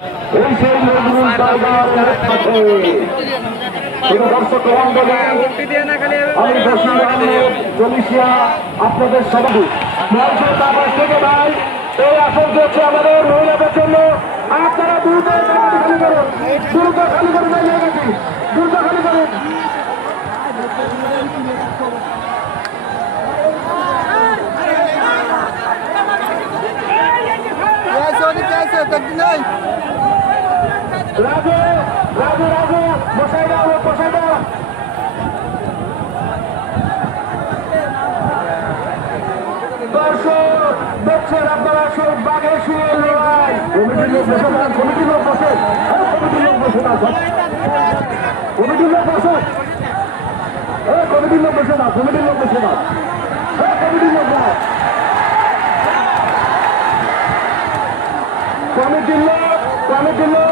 এই সেই নজরুল টাইগারের সাথে দর্শক মন্ডলী, আমি বশির আহমেদ জলিশিয়া আপনাদের সবাই থেকে ভাই এই আসন হচ্ছে আমাদের মহিলাদের জন্য। আপনারা দ্রুত খালি করুন, দ্রুত খালি করুন, দ্রুত খালি করুন। রাজু রাজু রাজু বসাই দাও, বসাই দাও। দর্শক দেখছেন আপনারা সব বাঘে শুয়ে লড়াই। কমিটির লোক বসে না, কমিটির লোক বসে, কমিটির লোক বসে না, কমিটির লোক বসে, কমিটির লোক বসে না, কমিটির লোক বসে না, কমিটির লোক না, কমিটির লোক, কমিটির লোক